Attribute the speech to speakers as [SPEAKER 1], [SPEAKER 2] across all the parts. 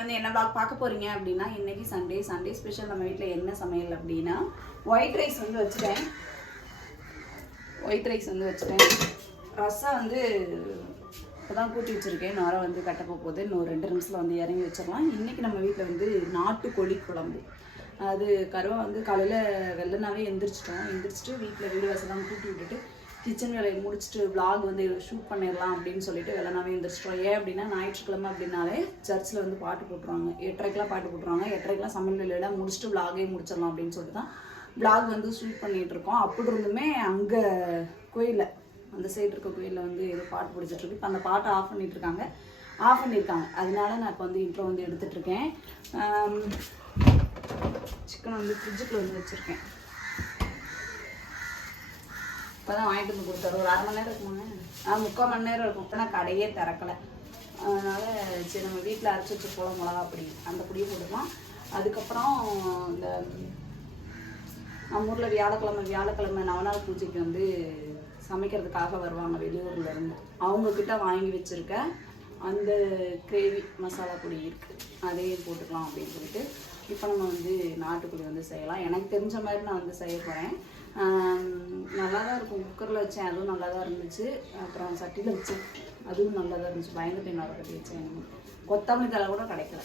[SPEAKER 1] நீங்கள் வந்து என்ன ப்ளாக் பார்க்க போகிறீங்க அப்படின்னா இன்னைக்கு சண்டே சண்டே ஸ்பெஷல் நம்ம வீட்டில் என்ன சமையல் அப்படின்னா ஒயிட் ரைஸ் வந்து வச்சுட்டேன். ஒயிட் ரைஸ் வந்து வச்சுட்டேன். ரசம் வந்து இப்போ தான் கூட்டி வச்சுருக்கேன். நேரம் வந்து கட்டப்போ போகுது. இன்னும் ஒரு ரெண்டு நிமிஷத்தில் வந்து இறங்கி வச்சிடலாம். இன்றைக்கி நம்ம வீட்டில் வந்து நாட்டுக்கோழி குழம்பு. அது கருவா வந்து காலையில் வெள்ளனாவே எந்திரிச்சிட்டோம். எந்திரிச்சிட்டு வீட்டில் வீடு வாசலாம் கூட்டி விட்டுட்டு கிச்சன் வேலையை முடிச்சுட்டு விளாக் வந்து ஷூட் பண்ணிடலாம் அப்படின்னு சொல்லிட்டு வெள்ளனாவே எந்திரிச்சிட்டோம். ஏன் அப்படின்னா ஞாயிற்றுக்கிழமை அப்படின்னாலே சர்ச்சில் வந்து பாட்டு போட்டுருவாங்க. எட்டரைக்கெலாம் பாட்டு போட்டுருவாங்க. எட்டரைக்கெலாம் சமையல் வேலையெல்லாம் முடிச்சுட்டு விளாகே முடிச்சிடலாம் அப்படின்னு சொல்லிட்டு தான் விளாக் வந்து ஷூட் பண்ணிகிட்டு இருக்கோம். அப்படி இருந்துமே அங்கே கோயிலில் அந்த சைடு இருக்க கோயிலில் வந்து ஏதோ பாட்டு பிடிச்சிட்ருக்கு இப்போ அந்த பாட்டை ஆஃப் பண்ணிகிட்ருக்காங்க இருக்காங்க. ஆஃப் பண்ணியிருக்காங்க அதனால நான் இப்போ வந்து இன்ட்ரோ வந்து எடுத்துகிட்ருக்கேன் சிக்கன் வந்து ஃப்ரிட்ஜுக்குள்ள வந்து வச்சுருக்கேன். இப்போ தான் வாங்கிட்டு வந்து கொடுத்தாரு. ஒரு அரை மணி நேரம் இருக்குமாங்க? ஆ முக்கால் மணி நேரம் இருக்கும். ஆனால் கடையே திறக்கலை. அதனால் சரி நம்ம வீட்டில் அரைச்சி வச்சு போல மிளகா பொடி அந்த பொடியை போட்டுக்கலாம். அதுக்கப்புறம் இந்த நம்ம ஊரில் வியாழக்கிழமை வியாழக்கிழமை நவநாள் பூஜைக்கு வந்து சமைக்கிறதுக்காக வருவாங்க வெளியூரில் இருந்து. அவங்கக்கிட்ட வாங்கி வச்சிருக்க அந்த கிரேவி மசாலா பொடி இருக்குது அதையும் போட்டுக்கலாம் அப்படின்னு சொல்லிட்டு இப்போ நம்ம வந்து நாட்டுக்கோழி வந்து செய்யலாம். எனக்கு தெரிஞ்ச மாதிரி நான் வந்து செய்ய போகிறேன் நல்லா தான் இருக்கும். குக்கரில் வச்சேன் அதுவும் நல்லா தான் இருந்துச்சு. அப்புறம் சட்டியில் வச்சேன் அதுவும் நல்லா தான் இருந்துச்சு பயந்துட்டு நல்லா கட்டி வச்சேன். கொத்தமல்லி தலை கூட கிடைக்கல.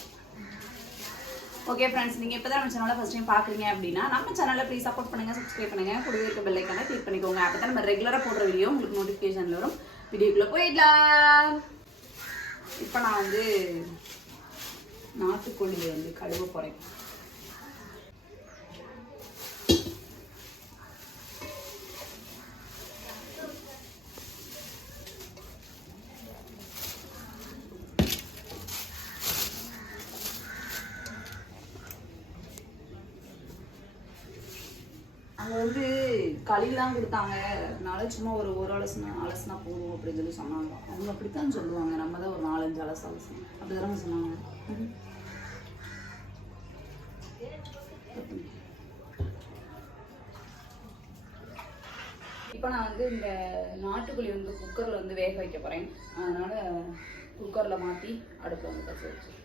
[SPEAKER 1] ஓகே ஃப்ரெண்ட்ஸ் நீங்கள் இப்போ தான் நம்ம சேனலில் ஃபஸ்ட் டைம் பார்க்குறீங்க அப்படின்னா நம்ம சேனலில் ப்ளீஸ் சப்போர்ட் பண்ணுங்கள் சப்ஸ்கிரைப் பண்ணுங்கள் கூடவே இருக்க பெல் கிளிக் பண்ணிக்கோங்க. அப்போ தான் நம்ம ரெகுலராக போடுற வீடியோ உங்களுக்கு நோட்டிஃபிகேஷன் வரும். வீடியோக்குள்ளே போயிடலாம். இப்போ நான் வந்து நாட்டுக்கோழியை வந்து கழுவ போகிறேன் அவங்க வந்து களிலாம் கொடுத்தாங்க அதனால சும்மா ஒரு ஒரு அலசுனா அலசுனா போதும் அப்படின்னு சொல்லி சொன்னாங்க. அவங்க அப்படித்தான் சொல்லுவாங்க. நம்ம தான் ஒரு நாலஞ்சு அலசு அலசணும் அப்படி தானே சொன்னாங்க. இப்போ நான் வந்து இந்த நாட்டுக்கோழி வந்து குக்கரில் வந்து வேக வைக்க போகிறேன் அதனால் குக்கரில் மாற்றி அடுப்பில் வந்து கசி வச்சுருக்கேன்.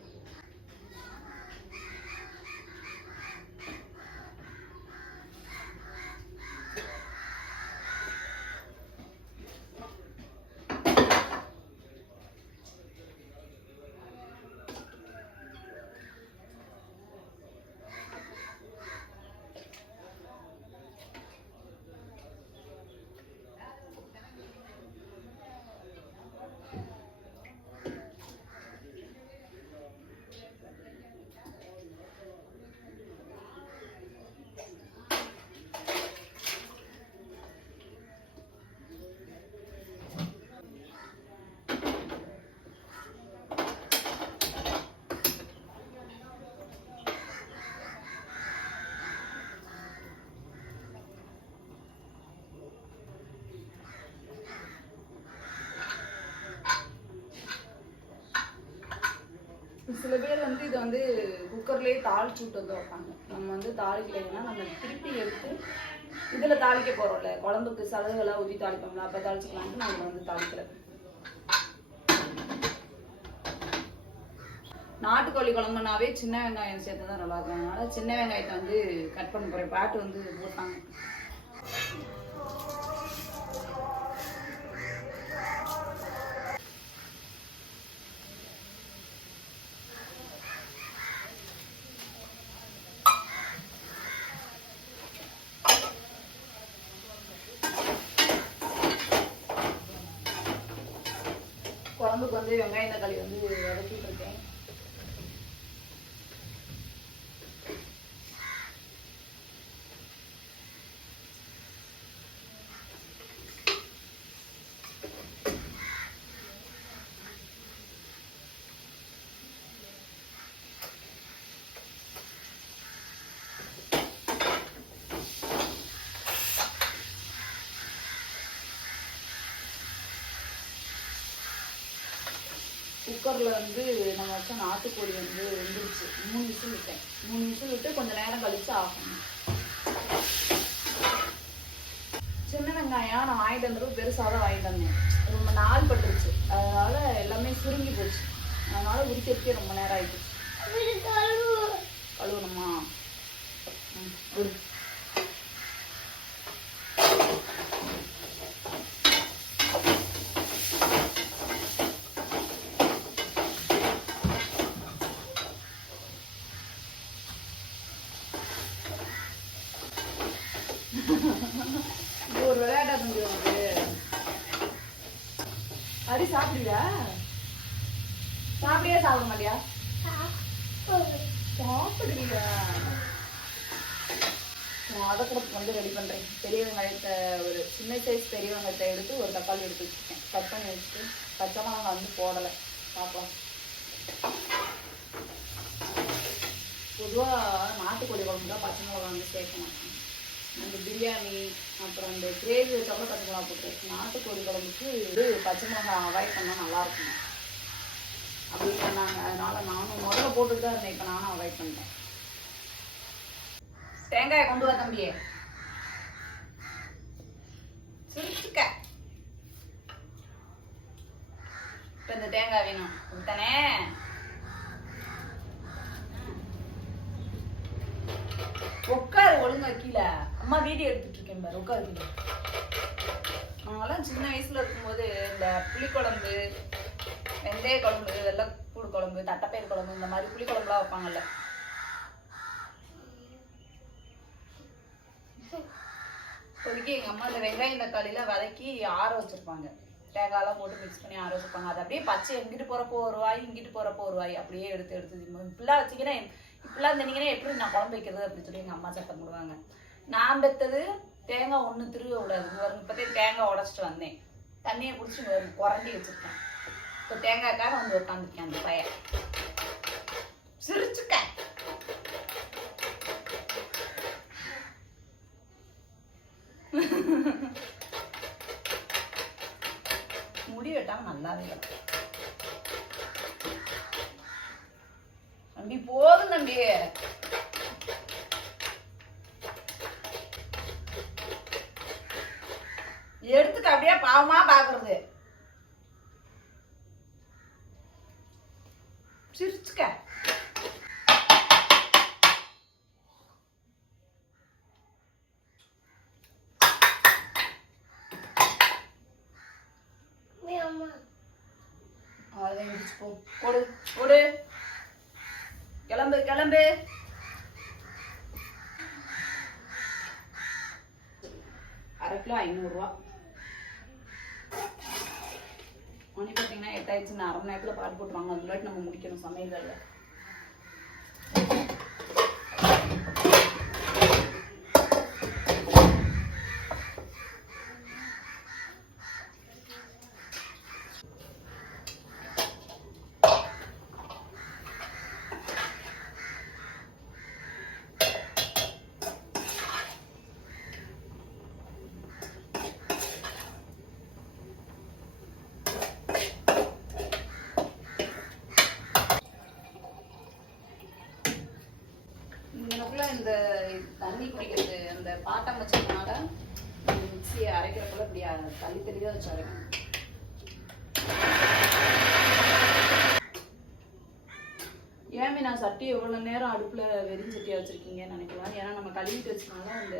[SPEAKER 1] சில பேர் வந்து இதை வந்து குக்கர்லேயே தாளிச்சு விட்டு வந்து வைப்பாங்க. நம்ம வந்து தாளிக்கலைன்னா நம்ம திருப்பி எடுத்து இதில் தாளிக்க போகிறோம்ல குழம்புக்கு சலகுலாம் ஊற்றி தாளிப்போம்ல அப்போ தாளிச்சுக்கலாம்னு நான் வந்து தாளிக்கல நாட்டுக்கோழி குழம்புனாவே சின்ன வெங்காயம் சேர்த்து தான் நல்லா இருக்கும். அதனால சின்ன வெங்காயத்தை வந்து கட் பண்ண போகிறேன் பாட்டு வந்து போட்டாங்க. குழம்புக்கு வந்து வெங்காயம் தக்காளி வந்து வதக்கிட்டு இருக்கேன் குக்கரில் வந்து நம்ம வச்ச நாட்டுக்கோழி வந்து வெந்துருச்சு. மூணு விசில் விட்டேன். மூணு விசில் விட்டு கொஞ்சம் நேரம் ஆஃப் பண்ணேன் சின்ன வெங்காயம் நான் வாங்கிட்டு வந்துடும் பெருசாக தான் வாங்கிட்டு வந்தேன். ரொம்ப நாள் பட்டுருச்சு. அதனால எல்லாமே சுருங்கி போச்சு. அதனால உரிக்கிறதுக்கே ரொம்ப நேரம் ஆயிடுச்சு கழுவணுமா? ம், விடு. இது ஒரு விளையாட்டா தம்பி உனக்கு அரி சாப்பிடுவியா? சாப்பிடியா சாப்பிட மாட்டியா? சாப்பிடுவியா? நான் கூட வந்து ரெடி பண்றேன். பெரிய வெங்காயத்தை ஒரு சின்ன சைஸ் பெரிய வெங்காயத்தை எடுத்து ஒரு தக்காளி எடுத்து வச்சுருக்கேன். கட் பண்ணி வச்சுட்டு பச்சை மிளகாய் வந்து போடலை. பார்ப்போம். பொதுவாக நாட்டுக்கோழி குழம்பு தான் பச்சை மிளகா வந்து சேர்க்க மாட்டேன். அந்த பிரியாணி அப்புறம் அந்த கிரேவி வச்சா பச்சை மிளகா போட்டு நாட்டுக்கோழி குழம்புக்கு இது பச்சை மிளகாய் அவாய்ட் பண்ணால் நல்லா இருக்கும் அப்படி சொன்னாங்க. அதனால நானும் முதல்ல போட்டுட்டு தான் இருந்தேன். இப்போ நானும் அவாய்ட் பண்ணிட்டேன். தேங்காயை கொண்டு வா தம்பியே. சுருட்டுக்க. இப்போ இந்த தேங்காய் வேணும். தானே வீடியோ எடுத்துட்டு இருக்கேன் பாரு உட்காரு கீழே சின்ன வயசுல இருக்கும்போது இந்த புளிக்குழம்பு வெந்தய குழம்பு வெள்ளைப்பூடு குழம்பு தட்டைப்பயிர் குழம்பு இந்த மாதிரி புளிக்குழம்புலாம் வைப்பாங்கல்ல. இப்போதைக்கு எங்கள் அம்மா இந்த வெங்காயம் தக்காளியில் வதக்கி ஆற வச்சிருப்பாங்க. தேங்காயெல்லாம் போட்டு மிக்ஸ் பண்ணி ஆற வச்சுருப்பாங்க. அது அப்படியே பச்சை எங்கிட்டு போகிறப்போ ஒரு வாய் இங்கிட்டு போகிறப்போ ஒரு வாய் அப்படியே எடுத்து எடுத்து இப்படிலாம் வச்சிங்கன்னா இப்படிலாம் இருந்தீங்கன்னா எப்படி நான் குழம்பு வைக்கிறது அப்படின்னு சொல்லி எங்கள் அம்மா சத்தம் போடுவாங்க. நான் பெற்றது தேங்காய் ஒன்று திருவ விடாது இங்க இப்போதே தேங்காய் உடச்சிட்டு வந்தேன். தண்ணியை குடிச்சு இங்க குரண்டி வச்சிருக்கேன். இப்போ தேங்காய்க்காக வந்து உட்காந்துருக்கேன் அந்த பையன். சிரிச்சுக்க. முடி வெட்டாம நல்லாவே தம்பி போதும் தம்பி. எடுத்துட்டு அப்படியே பாவமா பாக்குறது. சிரிச்சுக்க. போடு போடு கிளம்பு கிளம்பு. அரை கிலோ ஐநூறுரூவா மணி பார்த்தீங்கன்னா எட்டாயிடுச்சு அரை மணி நேரத்தில் பாட்டு போட்டுருவாங்க அது முன்னாடி நம்ம முடிக்கணும் சமையல் வேலை எனக்குள்ள இந்த தண்ணி குடிக்கிறது ஆட்டம் வச்சதுனால மிக்சியை அரைக்கிறப்பல இப்படி தள்ளி தள்ளி தான் வச்சு அரைக்கணும் ஏமே நான் சட்டி எவ்வளோ நேரம் அடுப்பில் வெறும் சட்டியாக வச்சுருக்கீங்கன்னு நினைக்கலாம். ஏன்னா நம்ம கழுவிட்டு வச்சனால அந்த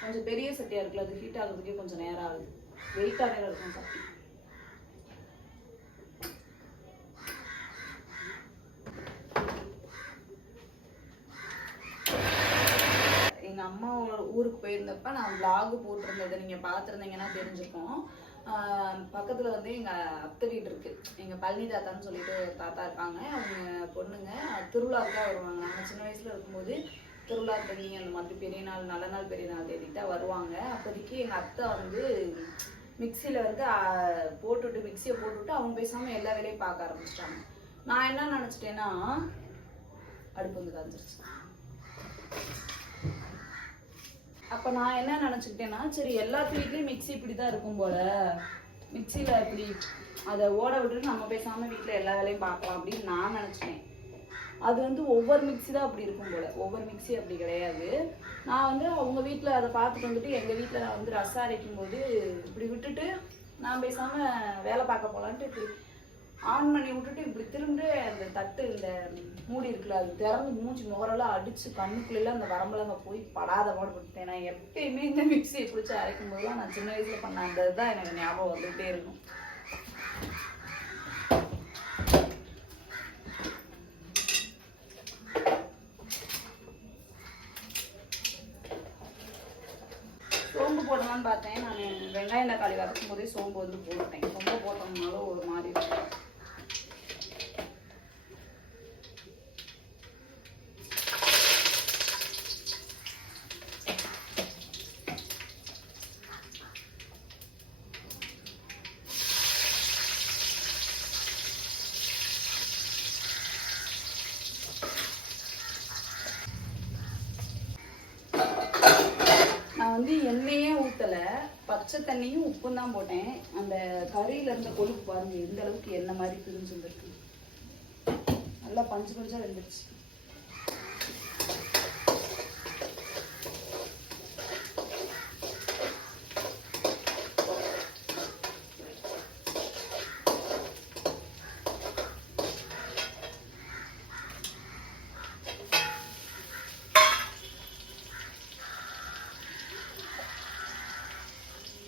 [SPEAKER 1] கொஞ்சம் பெரிய சட்டியாக இருக்குல்ல அது ஹீட் ஆகிறதுக்கே கொஞ்சம் நேரம் ஆகுது. வெயிட்டாக நேரம் இருக்கும் சட்டி. அம்மாவோட அம்மா ஊருக்கு போயிருந்தப்ப நான் vlog போட்டிருந்ததை. நீங்க பார்த்துருந்தீங்கன்னா தெரிஞ்சிருக்கோம். பக்கத்தில் பக்கத்துல வந்து எங்க அத்தை வீடு இருக்கு. எங்க பழனி தாத்தான்னு சொல்லிட்டு தாத்தா இருக்காங்க. அவங்க பொண்ணுங்க திருவிழாவுக்கு வருவாங்க. நாங்க சின்ன வயசுல இருக்கும்போது திருவிழா தண்ணி அந்த மாதிரி பெரிய நாள் நல்ல நாள் பெரிய நாள் தேதிட்டா வருவாங்க. அப்போதைக்கு எங்க அத்தை வந்து மிக்சியில வந்து போட்டுவிட்டு போட்டுட்டு மிக்சியை போட்டுவிட்டு அவங்க பேசாம எல்லா வேலையும் பார்க்க ஆரம்பிச்சிட்டாங்க. நான் என்ன நினைச்சிட்டேன்னா அடுப்பு வந்து காஞ்சிருச்சு அப்ப நான் என்ன நினைச்சுக்கிட்டேன்னா சரி எல்லாத்து வீட்லயும் மிக்ஸி இப்படி தான் இருக்கும் போல. மிக்ஸில இப்படி அதை ஓட விட்டுட்டு நம்ம பேசாம வீட்டில் எல்லா வேலையும் பார்க்கலாம் அப்படின்னு நான் நினைச்சிட்டேன். அது வந்து ஒவ்வொரு மிக்ஸி தான் அப்படி இருக்கும் போல. ஒவ்வொரு மிக்ஸி அப்படி கிடையாது. நான் வந்து அவங்க வீட்டில் அதை பார்த்துட்டு வந்துட்டு எங்கள் வீட்டில் வந்து ரசம் அரைக்கும் போது இப்படி விட்டுட்டு நான் பேசாமல் வேலை பார்க்க போகலான்ட்டு இப்படி ஆன் பண்ணி விட்டுட்டு இப்படி திரும்ப அந்த தட்டு இந்த மூடி இருக்குல்ல அது திறந்து மூஞ்சி முகரெல்லாம் அடிச்சு கண்ணுக்குள்ள அந்த வரம்பலங்க போய் படாத பாடுபட்டேன் நான் எப்பயுமே இந்த மிக்சியை பிடிச்சி அரைக்கும் போதெல்லாம் நான் சின்ன வயசுல பண்ண அந்த இதுதான் எனக்கு ஞாபகம் வந்துகிட்டே இருக்கும். சோம்பு போடலான்னு பார்த்தேன். நான் வெங்காயம் தக்காளி வதக்கும் போதே சோம்பு வந்து போட்டேன் ரொம்ப போட்டோம்னாலும் ஒரு மாதிரி இருக்கும் நான் வந்து எண்ணெயே பச்சை தண்ணியும் உப்பும் தான் போட்டேன். அந்த கறியில இருந்த கொழுப்பு பாருங்க எந்த அளவுக்கு என்ன மாதிரி பிரிஞ்சு நல்லா பஞ்சு பஞ்சா வெந்துருச்சு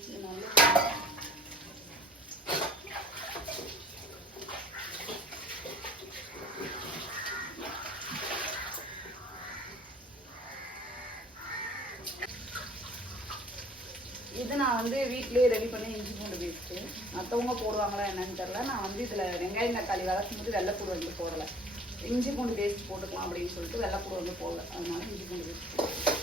[SPEAKER 1] இது நல்லா இது நான் வந்து வீட்டிலேயே ரெடி பண்ணி இஞ்சி பூண்டு பேஸ்ட்டு மற்றவங்க போடுவாங்களா என்னன்னு தெரில நான் வந்து இதில் வெங்காயம் தக்காளி வளர்க்கும் போது வெள்ளைப்பூடு வந்து போடலை. இஞ்சி பூண்டு பேஸ்ட் போட்டுக்கலாம் அப்படின்னு சொல்லிட்டு வெள்ளைப்பூடு வந்து போடல. அதனால இஞ்சி பூண்டு பேஸ்ட்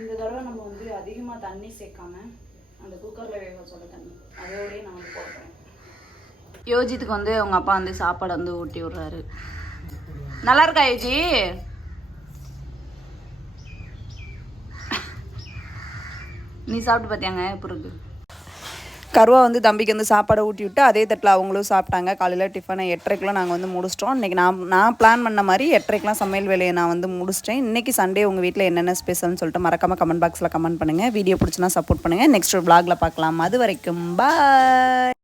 [SPEAKER 1] இந்த தடவை நம்ம வந்து அதிகமாக தண்ணி சேர்க்காம அந்த குக்கரில் வேக சொல்ல தண்ணி. அதோடய நான் வந்து போடுறேன் யோஜித்துக்கு வந்து அவங்க அப்பா வந்து சாப்பாடு வந்து ஊட்டி விடுறாரு. நல்லா இருக்கா யோஜி? நீ சாப்பிட்டு பார்த்தியாங்க எப்படி இருக்கு கருவா வந்து தம்பிக்கு வந்து சாப்பாடை ஊட்டி விட்டு அதே தட்டில் அவங்களும் சாப்பிட்டாங்க. காலையில் டிஃபனை எட்டரைக்கெலாம் நாங்கள் வந்து முடிச்சிட்டோம். இன்றைக்கி நான் நான் பிளான் பண்ண மாதிரி எட்டரைக்கெலாம் சமையல் வேலையை நான் வந்து முடிச்சிட்டேன். இன்றைக்கி சண்டே உங்கள் வீட்டில் என்னென்ன ஸ்பெஷல்னு சொல்லிட்டு மறக்காமல் கமெண்ட் பாக்ஸில் கமெண்ட் பண்ணுங்கள் வீடியோ பிடிச்சினா சப்போர்ட் பண்ணுங்கள் நெக்ஸ்ட் ஒரு vlogல பார்க்கலாம். அது வரைக்கும் பாய்